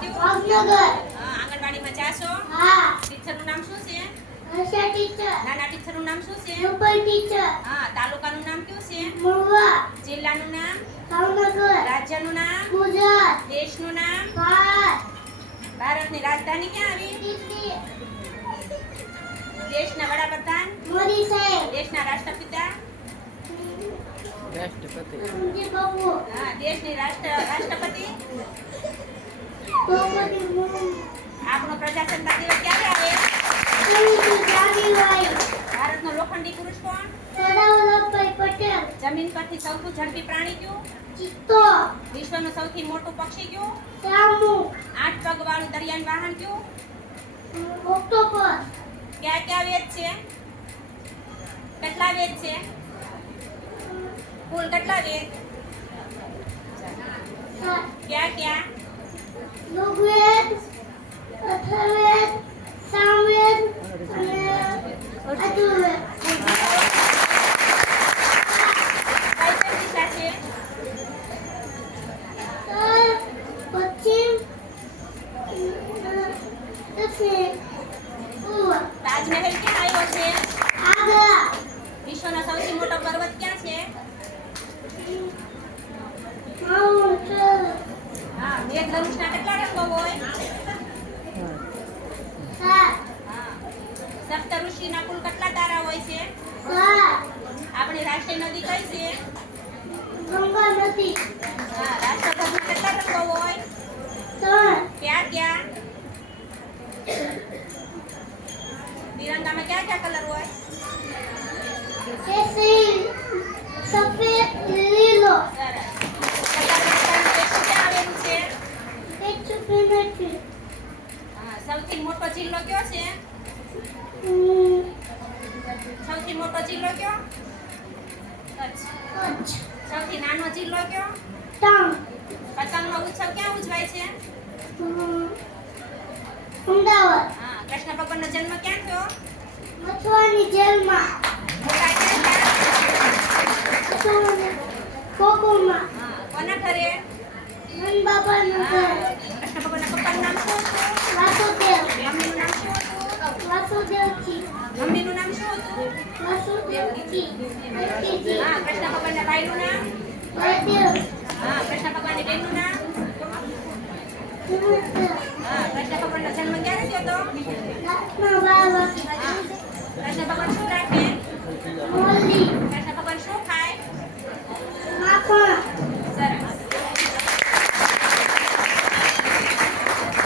કયું ભાવનગર હા, આંગણવાડીમાં જાશો? હા. ટીચરનું નામ શું છે? આશા ટીચર. નાના ટીચરનું નામ શું છે? રૂપલ ટીચર. હા તાલુકાનું નામ કયું છે? મહુવા. જિલ્લાનું નામ? ભાવનગર. રાજ્યનું નામ? ગુજરાત. દેશનું નામ? ભારત. ભારતની રાજધાની ક્યાં આવી? દેશના વડાપ્રધાન? મોદી સાહેબ. દેશના રાષ્ટ્રપિતા? રાષ્ટ્રપતિ. હા દેશની રાષ્ટ્ર રાષ્ટ્રપતિ આપણો પ્રજાસત્તાક દિવસ ક્યારે આવે? ભારતનો લોખંડી પુરુષ કોણ? સરદાર પટેલ જમીન પરથી સૌથી ઝડપી પ્રાણી કયું? ચિત્તો વિશ્વનું સૌથી મોટું પક્ષી કયું? સામુ આઠ પગવાળું દરિયાન વાહન કયું? ઓક્ટોપસ ક્યાં ક્યાં વેદ છે? કેટલા વેદ છે? કુલ કેટલા વેદ? દક્ષિણ તાજમહેલ ક્યાં આવ્યો છે? આગ્રા વિશ્વનો સૌથી મોટો પર્વત ક્યાં છે? માઉન્ટ હા મેઘધનુષના કેટલા રંગો હોય? સપ્ત ઋષિના કુલ કેટલા તારા હોય છે? આપણી રાષ્ટ્રીય નદી કઈ છે? ગંગા નદી હા રાષ્ટ્રધ્વજના કેટલા રંગો હોય ત્રણ ક્યાં ક્યાં તિરંગામાં કયા ક્યાં કલર હોય કેસરી સફેદ લીલો સૌથી મોટો જિલ્લો કયો છે સૌથી મોટો જિલ્લો કયો સૌથી નાનો જિલ્લો કયો પતંગનો ઉત્સવ ક્યાં ઉજવાય છે અમદાવાદ હા કૃષ્ણ ભગવાનનો જન્મ ક્યાં થયો? મથુરાની જેલમાં મોટા ક્યાં થયા? મથુરાના કોકોમાં હા કોના ઘરે નંદ બાબાનું હા ઘર કૃષ્ણ ભગવાનના પપ્પાનું નામ શું હતું વાસુદેવ મમ્મીનું નામ શું હતું વાસુદેવજી મમ્મીનું નામ શું હતું વાસુદેવજી ભક્તિજી હા કૃષ્ણ ભગવાનના ભાઈનું નામ બળદેવ હા કૃષ્ણ ભગવાનની બહેનનું નામ સુમિત્રા હા કૃષ્ણ ભગવાનનો જન્મ ક્યારે થયો હતો લક્ષ્મણ બાબા હા